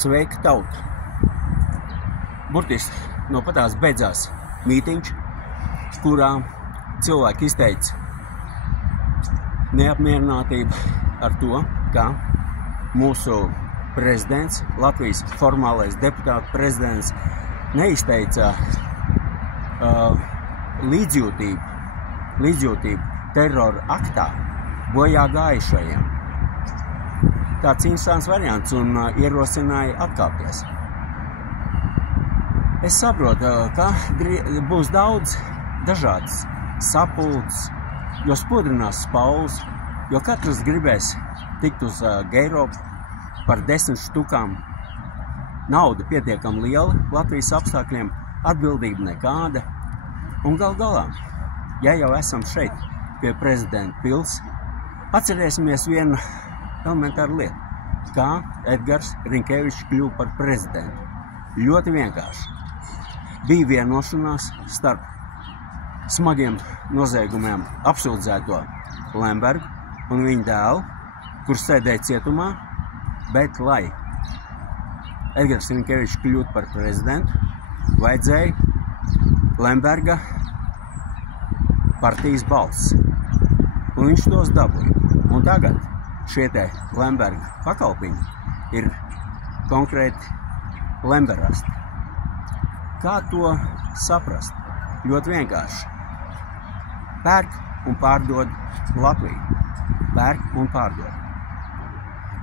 Sveika tauta! Burtiski no patās beidzās mītiņš, kurā cilvēki izteica neapmierinātību ar to, ka mūsu prezidents, Latvijas formālais deputātu prezidents, neizteica līdzjūtību terora aktā bojā gājušajiem. Tāds interesants variants un ierosināja atkāpties. Es saprotu, ka būs daudz dažādas sapulces, jo spodrinās spaules, jo katrs gribēs tikt uz Geiropu par 10 štukām. Nauda pietiekami liela Latvijas apstākļiem, atbildība nekāda. Un gal galā, ja jau esam šeit pie prezidenta pils, atcerēsimies vienu elementāru lietu, kā Edgars Rinkevičs kļuva par prezidentu. Ļoti vienkārši. Bija vienošanās starp smagiem noziegumiem apsūdzēto Lembergu un viņa dēlu, kurš sēdēja cietumā, bet, lai Edgars Rinkevičs kļūtu par prezidentu, vajadzēja Lemberga partijas balss. Un viņš tos dabūja. Un tagad šie te Lemberga pakalpiņi ir konkrēti lemberasti. Kā to saprast? Ļoti vienkārši. Pērk un pārdod Latviju. Pērk un pārdod.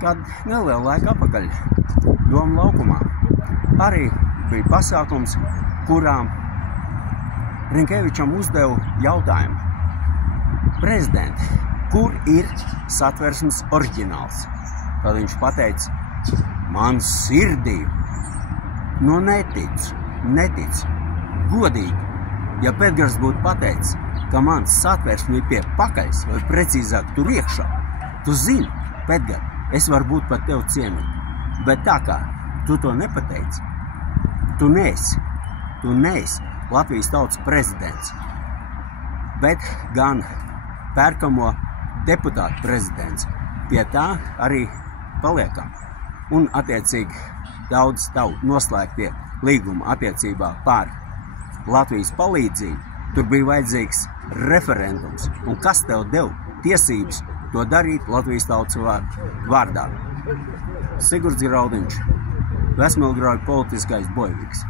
Kad nelielu laiku atpakaļ Doma laukumā arī bija pasākums, kurā Rinkevičam uzdeva jautājumu: prezidenti, kur ir Satversmes oriģināls? Tad viņš pateica: man sirdī. Nu netic. Godīgi, ja Edgars būtu pateicis, ka mans Satversme ir pie pakaļs, vai precīzāk tur iekšā, tu zini, Edgar, es varu būt par tevi cienīt. Bet tā kā tu to nepateici, tu neesi Latvijas tautas prezidents, bet gan pērkamo deputātu prezidents. Pie tā arī paliekam. Un attiecīgi daudz tavu noslēgtie līguma attiecībā par Latvijas palīdzību, tur bija vajadzīgs referendums. Un kas tev deva tiesības to darīt Latvijas tautas vārdā? Sigurds Graudiņš, Vesmelgrauja politiskais bojavīgs.